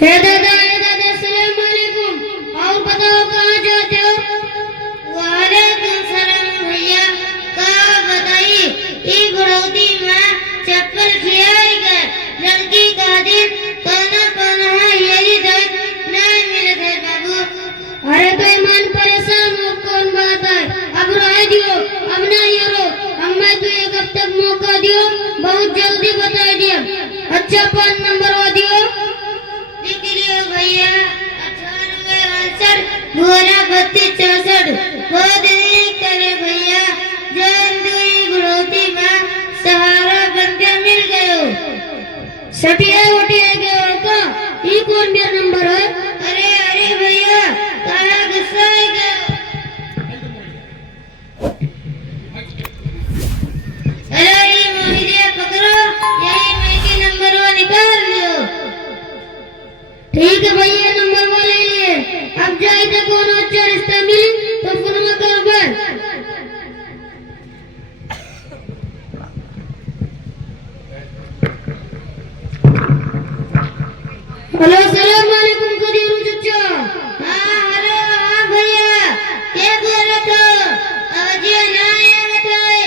हे दादा अस्सलाम वालेकुम। और बताओ कहाँ जाते हो? वालेकुम सलाम भैया। कहा बताइए ई बुढ़ौती में चप्पल खियाई गए लड़की का दिन कहना कहना है यही दिन नहीं मिले थे बाबू। अरे तो ईमान परेशान हो कौन बात है? अब रह दियो, अब नहीं रो। हमें तो एक हफ्ते तक मौका दियो, बहुत जल्दी बता दिया। अच्छा 5 नंबर वो दियो। लिख लियो भैया 98 गोरा 32 64। बहुत नहीं करे भैया जान दूरी बुढ़ौती में सहारा बनके मिल गयो। सटिया उठिया गए का ई कौन मेरा नंबर है? अरे अरे भैया कहा गुस्सा है गयो। अरे ये मोहिदिया पकड़ो यही मैं के नंबर वो निकाल लियो। ठीक है भैया नंबर वो ले लिए। अब जाए तो कौन अच्छा रिश्ता मिले तो फोन में कर बे। हेलो सलाम वालेकुम कदीर चाचा। हाँ हेलो हाँ भैया क्या बोल रहे थे? अजय ना आया बताए।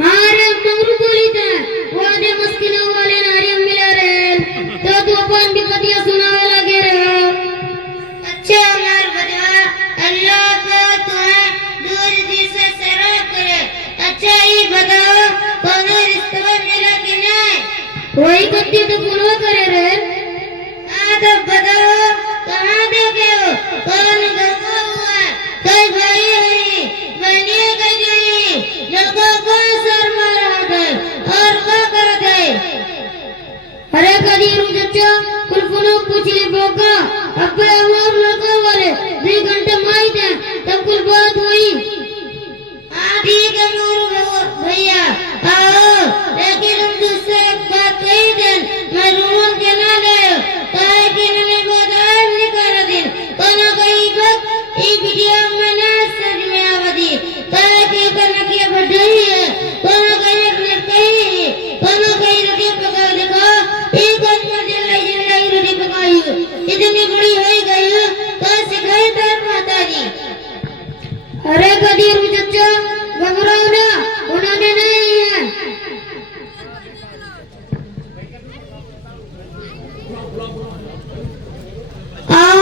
हाँ रे मंगरू बोली था वो आधे मस्किनों वाले नारी मिला रहे तो तू अपन भी कदिया सुनावे लगे रहे हो। अच्छा हमार बता अल्लाह को तुम्हें दूर से शराब करे। अच्छा ये बताओ कौन रिश्ता मिला कि नहीं? वही कद्दी तो फोन करे रहे। हाँ तो बताओ कहाँ देखे हो? कौन गंगा हुआ? कोई भाई है बहनी गई लड़कों को सर मारा था और क्या कर दे? अरे कदीर चाचा कुल फोन पूछ ले बोका अब और लड़का वाले 2 घंटे माई थे तब कुल बात हुई। हाँ ठीक है नूर भैया आओ लेकिन हम तुझसे एक बात कही थे मैं रूम के ना गए काहे कि इन्होंने बहुत आराम नहीं करा दिन कोना कहीं वक्त ये वीडियो में ना समझ में आवती काहे कि कोना की बढ़ई है कोना कहीं अपने कहीं कोना कहीं रोटी पका देखो ये कौन पर जल्लाई रोटी पकाई इतनी बड़ी हो गई तो सिखाई तर माता जी। अरे कदीर चाचा घबराओ ना उन्होंने नहीं है। आओ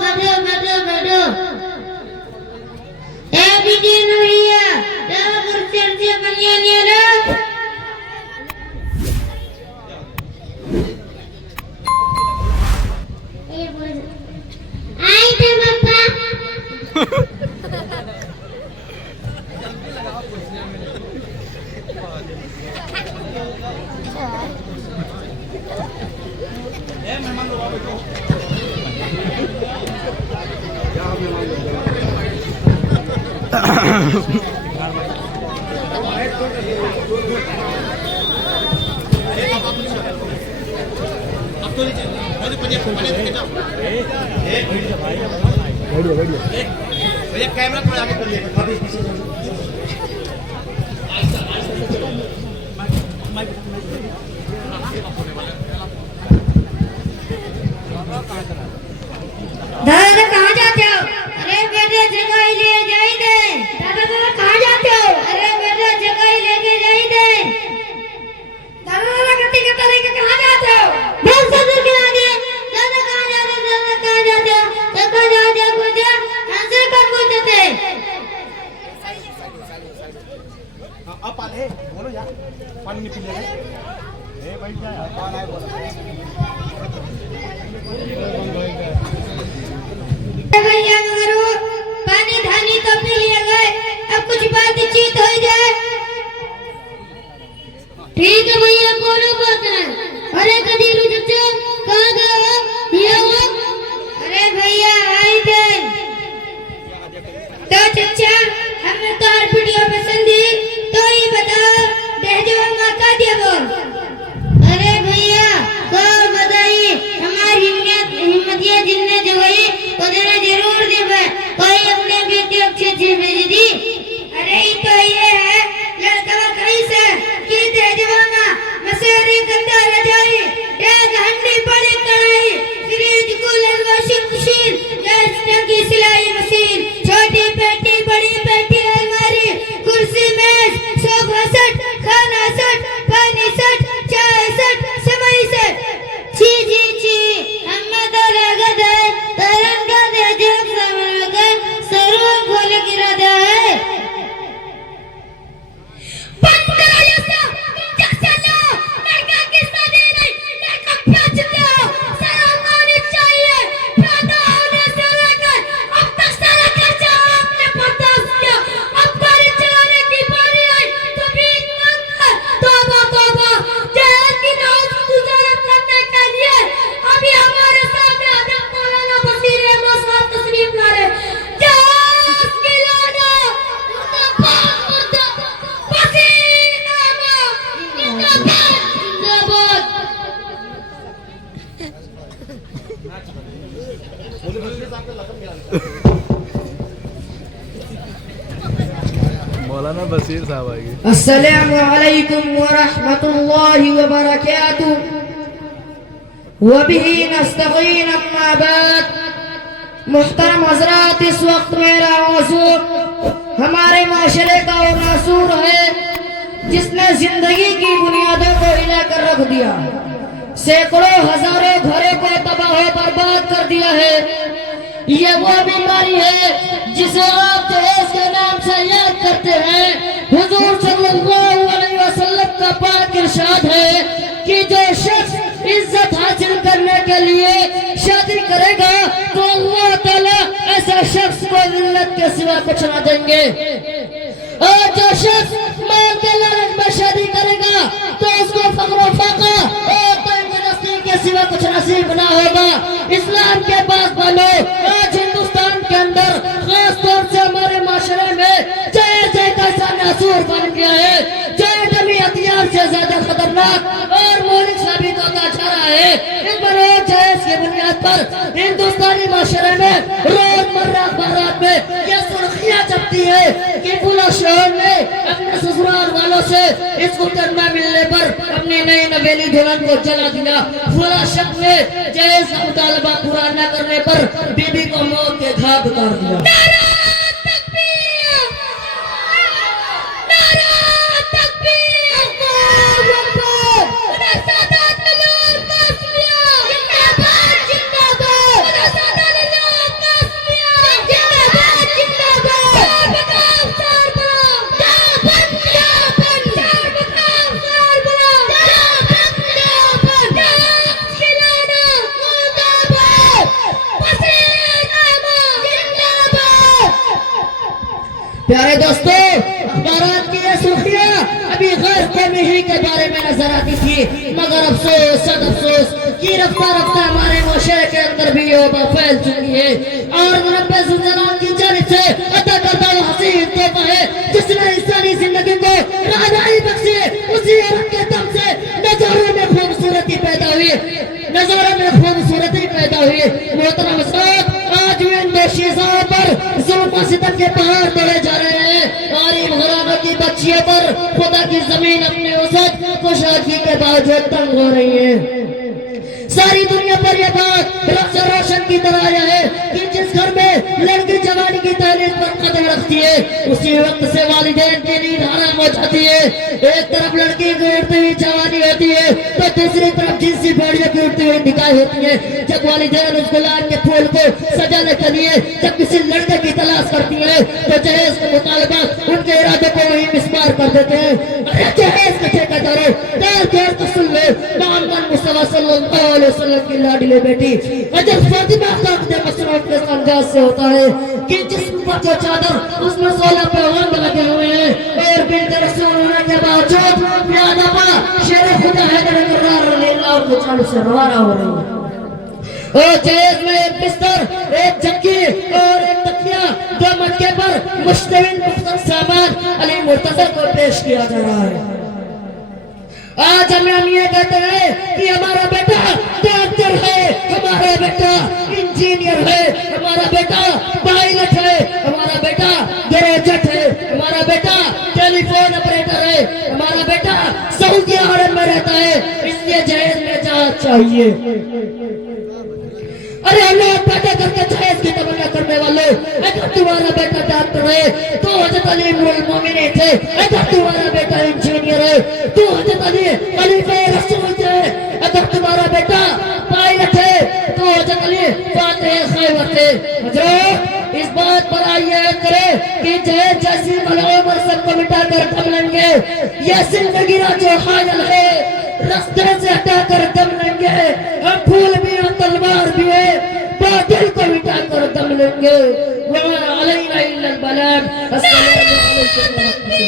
बैठो बैठो बैठो ए बीटी नुरिया दावा कुर्सी से बनिया नहीं लो। आई थे पापा। भैया कैमरा थोड़ा आगे कर लेगा अभी पीछे दादा कहाँ जाते हो? अरे बेटे जगह ही ले जाई दे। दादा कहाँ जाते हो? अरे बेटे जगह ही लेके जाई दे। दादा कत्ती के तरीके कहाँ जाते हो? बस सदर के आगे दादा कहाँ जाते दादा कहाँ जाते कहाँ जाते पूछे हमसे कब पूछते? अब पाले बोलो यार पानी नहीं पी ले ए बैठ जा यार पानी आए बोलो भैया मगरू पानी धानी तो पी लिया गए अब कुछ बातचीत हो जाए। ठीक है भैया कोनो बात नहीं। अरे कदीर चाचा कहाँ गए हो? ये हो? अरे भैया आई थे तो चचा हमें तो हर वीडियो पसंद ही तो ये बताओ दहेजवा माता देवो। अरे भैया को बताइए हमारी हिम्मतिया जिन्ने जो गई उन्हें जरूर देवे कोई अपने बेटे अच्छे भेज दी। अरे तो ये है लड़का कहीं से कि दहेजवा में मसेरी गंदा रजाई मौलाना बशीर साहब आएंगे। अस्सलामु अलैकुम व रहमतुल्लाहि व बरकातुहू व बिही नस्तईन अम्मा बाद। मुहतरम हज़रात, इस वक्त मेरा मौजू हमारे माशरे का वो नासूर है जिसने जिंदगी की बुनियादों को हिला कर रख दिया, सैकड़ों हजारों घरों को तबाह बर्बाद कर दिया है। ये वो बीमारी है जिसे आप जहेज के नाम से याद करते हैं। हुजूर सल्लल्लाहु अलैहि वसल्लम का पाक इरशाद है कि जो शख्स इज्जत हासिल करने के लिए शादी करेगा तो अल्लाह ताला ऐसा शख्स को जिल्लत के सिवा कुछ न देंगे, और जो शख्स माल के लालच में शादी करेगा तो उसको फक्र फाका और के सिवा कुछ नसीब ना होगा। इस्लाम के पास वालों, आज हिंदुस्तान के अंदर खास तौर से हमारे माशरे में जहेज एक ऐसा नासूर बन गया है जो एटमी हथियार से ज्यादा खतरनाक और मौलिक साबित होता जा रहा है। इस बरोज जहेज की बुनियाद पर हिंदुस्तानी माशरे में रोजमर्रा अखबारात में यह सुर्खियां छपती है कि फुला शहर ने अपने ससुराल वालों से स्कूटर में मिलने पर अपनी नई नवेली दुल्हन को जला दिया, फुला शख्स ने जहेज का मुतालबा पूरा न करने पर बीबी को मौत के घाट उतार दिया। प्यारे दोस्तों, अखबारात की ये सुर्खियां अभी गैर कौमी ही के बारे में नजर आती थी, मगर अफसोस सद अफसोस कि रफ्ता रफ्ता हमारे मुआशरे के अंदर भी ये वबा फैल चुकी है। और रब्बे ज़ुल्जलाल की जानिब से अता करता हुआ हसीन तोहफा है जिसने इंसानी जिंदगी को राहनाई बख्शी। उसी औरत के दम से नजारों में खूबसूरती पैदा हुई, नजारों में खूबसूरती पैदा हुई। मोहतरम साहब, आज भी इन दोषियों पर जुल्म सितम के पहाड़ तोड़े जा रहे हैं। गरीब घरानों की बच्चियों पर खुदा की जमीन अपने वसत कुशादगी के बावजूद तंग हो रही है। सारी दुनिया पर यह बात रोशन की तरह है कि जिस घर में लड़की जवानी की तारीफ पर कदम रखती है उसी वक्त से वालिदैन की नींद हराम हो जाती है। एक तरफ लड़की की उड़ती हुई जवानी होती है तो दूसरी तरफ जिनसी बेड़ियों की उड़ती हुई निकाह होती है। जब वालिदैन उस गुलाब के फूल को सजाने के लिए जब किसी लड़के की तलाश करती है तो जहेज का मुतालबा उनके इरादे को वही मिसमार कर देते हैं। जहेज के ठेकेदारों तो सुन लो, मोहम्मद मुस्तफा सल्लल्लाहु अलैहि वसल्लम की लाडली बेटी अजब फातिमा का मसरूफ के अंदाज से होता है कि जिस्म पर जो चादर उसमें 16 पैगाम लगे हुए हैं और बिन्त रसूल होने के बावजूद प्यादा शेर खुदा हैदर रज़ियल्लाहु के चालू से रवाना हो रही है। और जहेज में एक बिस्तर, एक जग्गी और एक तकिया, 2 मटके पर मुश्तमिल मुख्तलिफ सामान अली मुर्तज़ा को पेश किया जा रहा है। आज हम ये कहते हैं कि हमारा बेटा डॉक्टर है, हमारा बेटा इंजीनियर है, हमारा बेटा पायलट है, हमारा बेटा ग्रेजुएट है, हमारा बेटा टेलीफोन ऑपरेटर है, हमारा बेटा सऊदी अरब में रहता है, इसलिए जहेज में जहाज चाहिए। अरे अल्लाह पैदा करके जहेज की तमन्ना करने वाले, अगर तुम्हारा बेटा डॉक्टर है तो हज़रत अली अमीरुल मोमिनीन थे, अगर तुम्हारा बेटा इंजीनियर है तो हज़रत अली खलीफे रसूल थे, अगर तुम्हारा बेटा पायलट है तो हज़रत अली फातिह खैबर थे। हज़रत, इस बात पर आइए करें कि जहेज जैसी मलूम सबको मिटाकर दम लेंगे। यह जिंदगी ना जो हायल है रास्ते से हटाकर दम लेंगे। हम फूल भी और तलवार भी है, बातिल को मिटाकर दम लेंगे। वमा अलैना इल्ला अल बलाग। अस्सलामु अलैकुम व जिंदाबाद।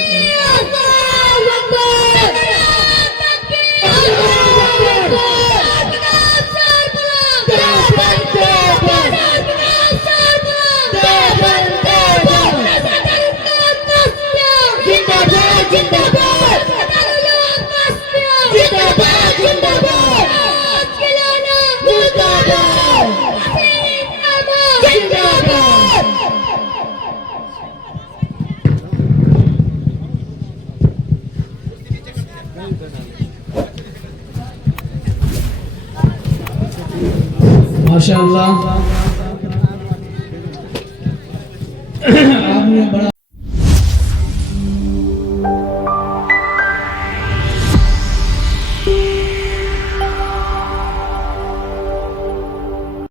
माशाअल्लाह आपने बड़ा